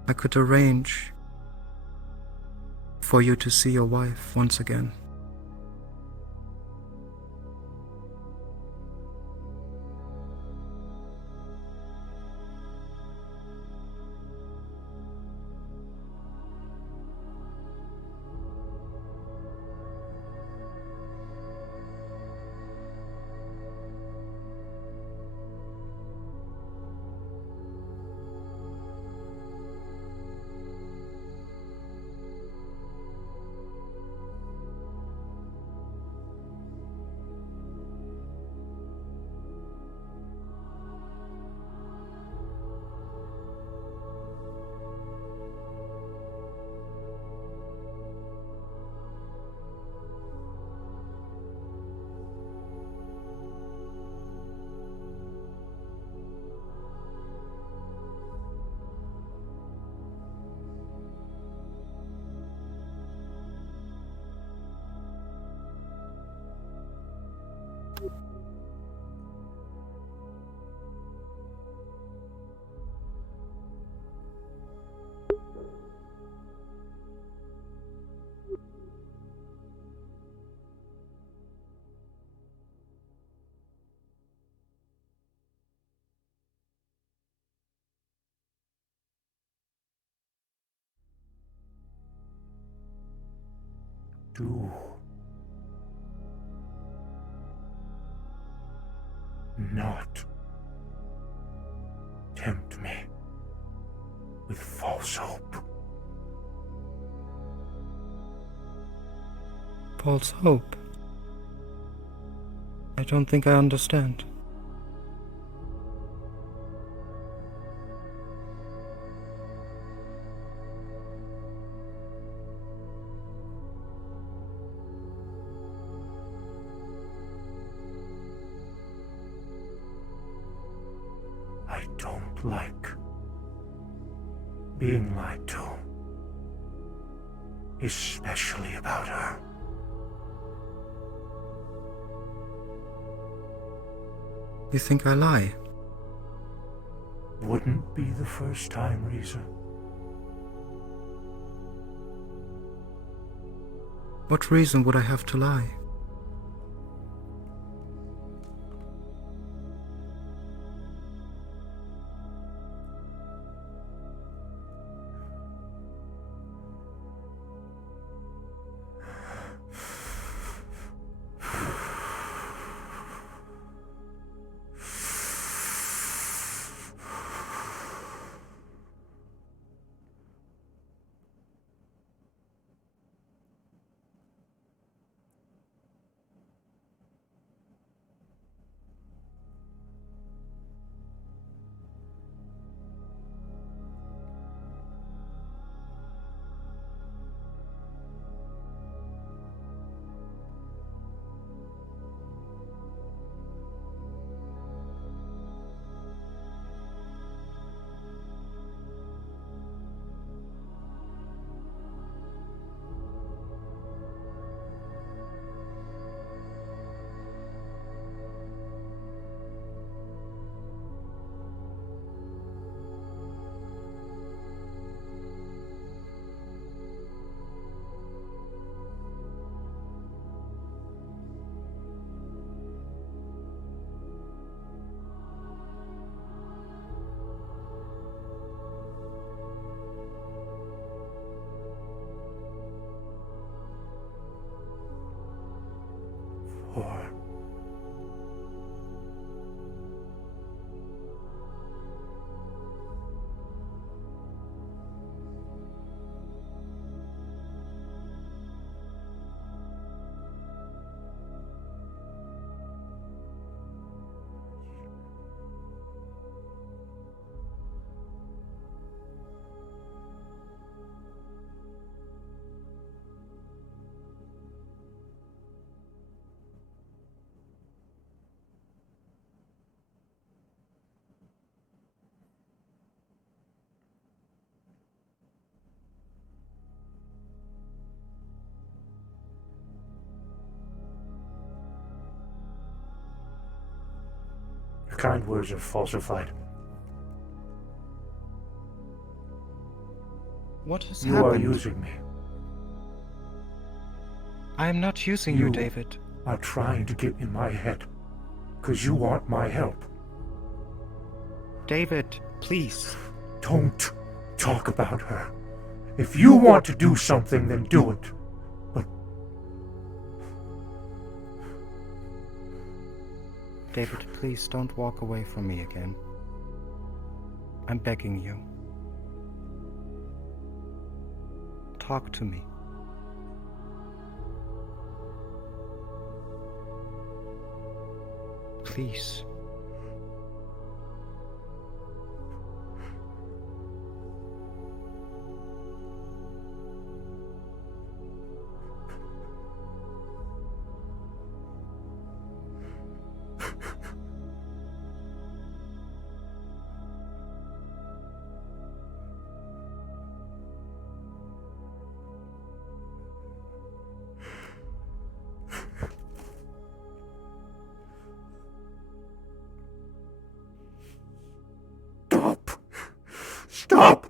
I could arrange for you to see your wife once again. do not tempt me with false hope. False hope? I don't think I understand. I don't like being lied to, especially about her. You think I lie? Wouldn't be the first time, Reza. What reason would I have to lie? Or your kind words are falsified. What has You happened? are using me. I am not using you, David. Are trying to get in my head, because you want my help. David, please. Don't talk about her. If you want to do something, then do it. But David, please don't walk away from me again. I'm begging you. Talk to me. Please. stop!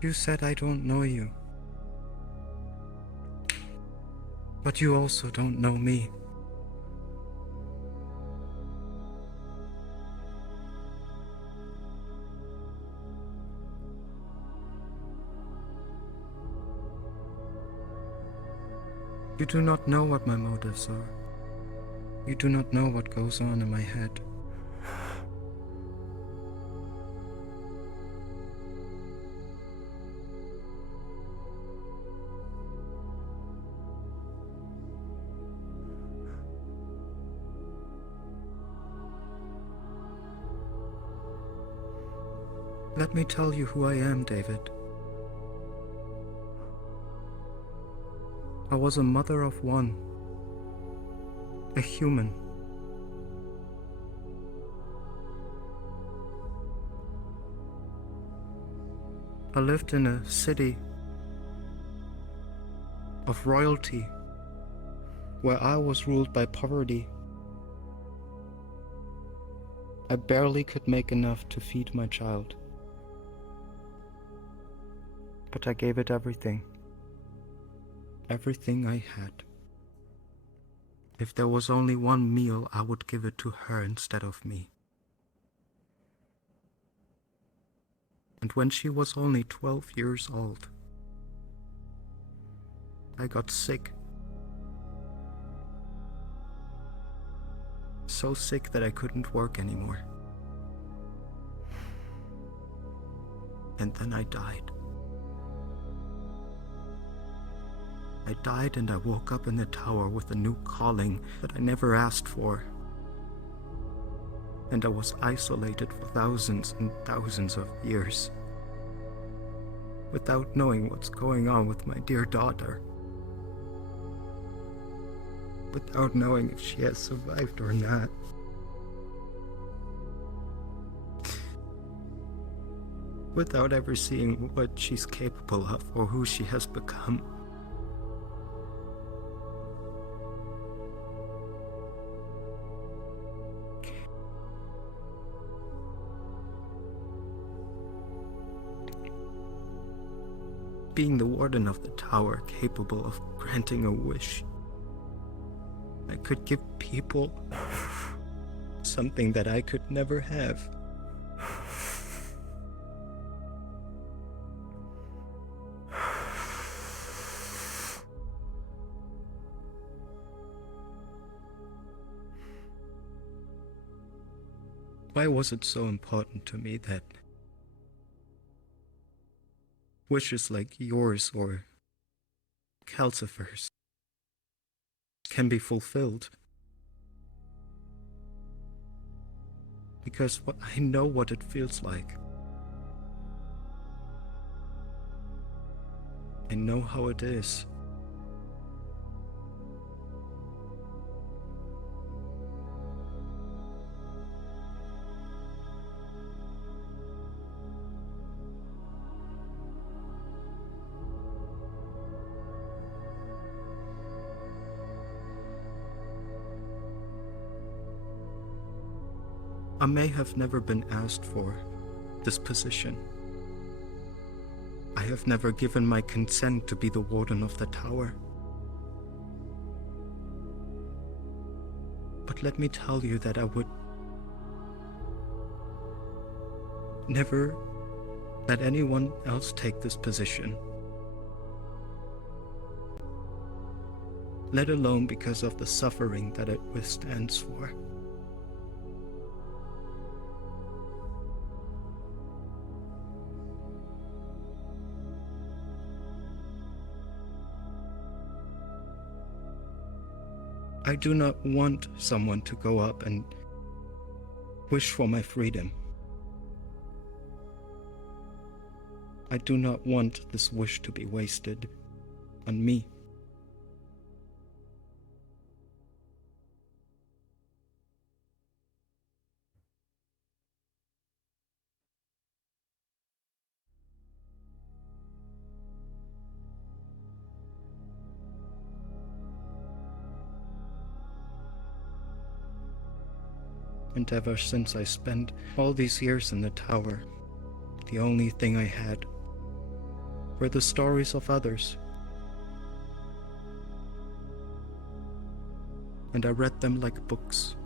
You said I don't know you. But you also don't know me. You do not know what my motives are. You do not know what goes on in my head. Let me tell you who I am, David. I was a mother of one, a human. I lived in a city of royalty where I was ruled by poverty. I barely could make enough to feed my child. But I gave it everything. Everything I had. If there was only one meal, I would give it to her instead of me. And when she was only 12 years old, I got sick. So sick that I couldn't work anymore. And then I died. I died and I woke up in the tower with a new calling that I never asked for. And I was isolated for thousands and thousands of years, without knowing what's going on with my dear daughter. Without knowing if she has survived or not. Without ever seeing what she's capable of or who she has become. Being the warden of the tower, capable of granting a wish, I could give people something that I could never have. Why was it so important to me that wishes like yours or Calcifer's can be fulfilled? Because I know what it feels like. I know how it is. I may have never been asked for this position. I have never given my consent to be the warden of the tower. But let me tell you that I would never let anyone else take this position. Let alone because of the suffering that it withstands for. I do not want someone to go up and wish for my freedom. I do not want this wish to be wasted on me. And ever since I spent all these years in the tower, the only thing I had were the stories of others. and I read them like books.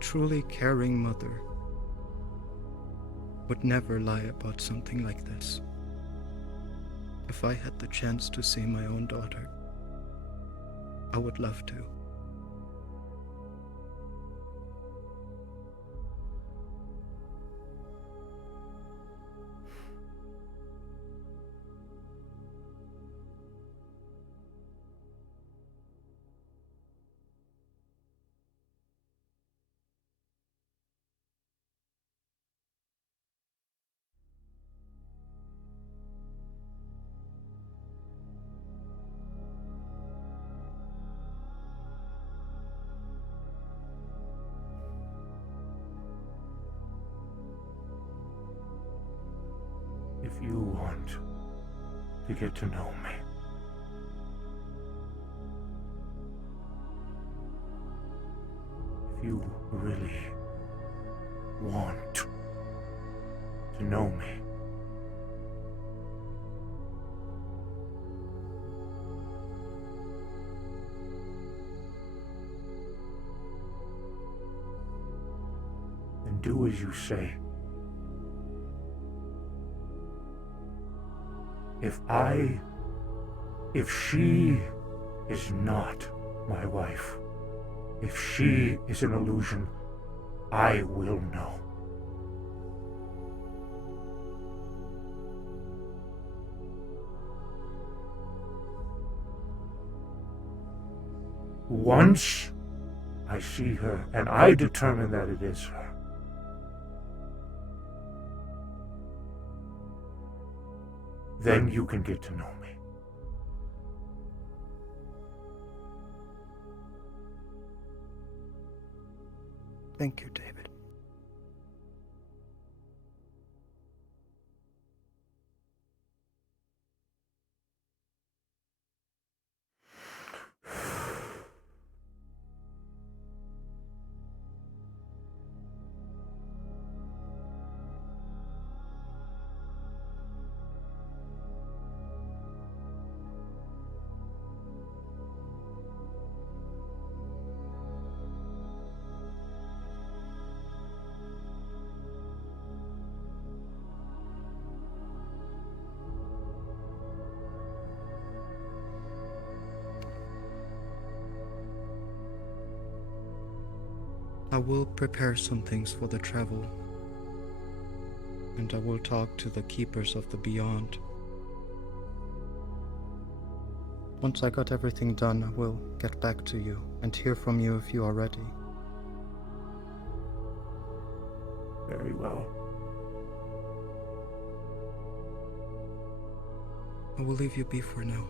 Truly caring mother would never lie about something like this. If I had the chance to see my own daughter, I would love to. If you want to get to know me, if you really want to know me, then do as you say. If she is not my wife, if she is an illusion, I will know. Once I see her and I determine that it is her, then you can get to know me. Thank you, David. I will prepare some things for the travel, and I will talk to the keepers of the beyond. Once I got everything done, I will get back to you and hear from you if you are ready. Very well. I will leave you be for now.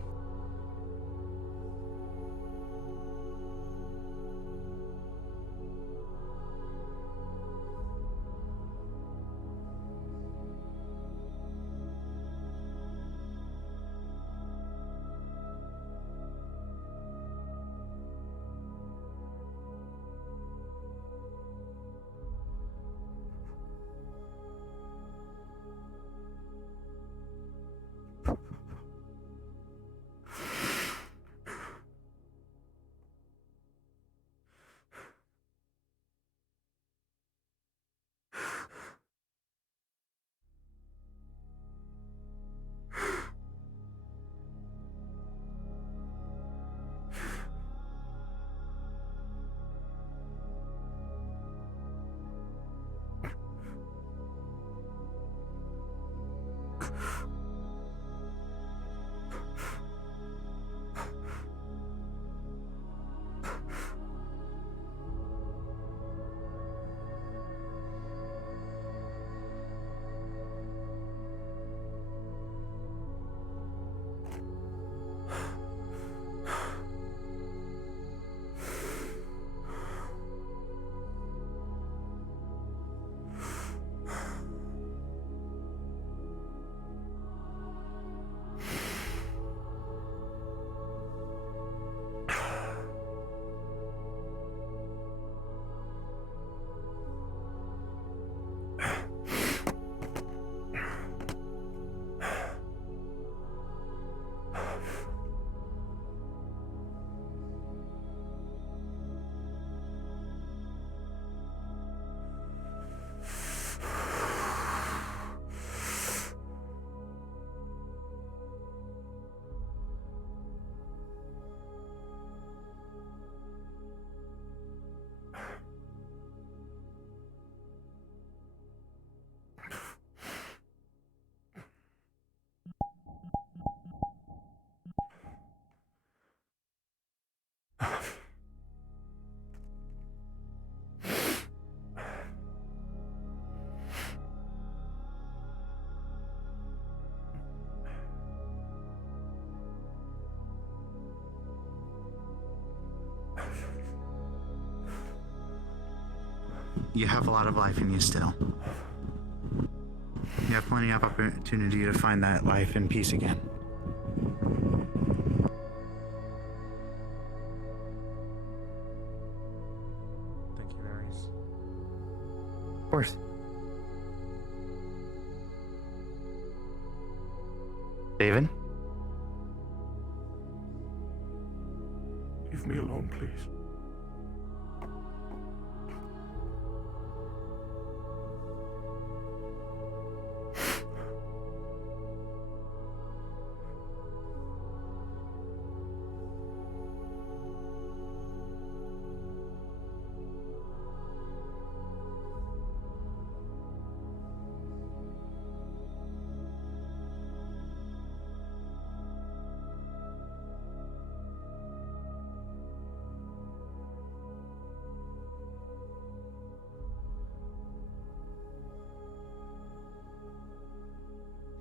you have a lot of life in you still. You have plenty of opportunity to find that life and peace again. Thank you, Ares. Of course. David? Leave me alone, please.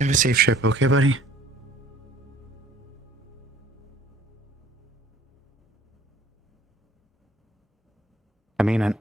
Have a safe trip, okay, buddy? I mean it.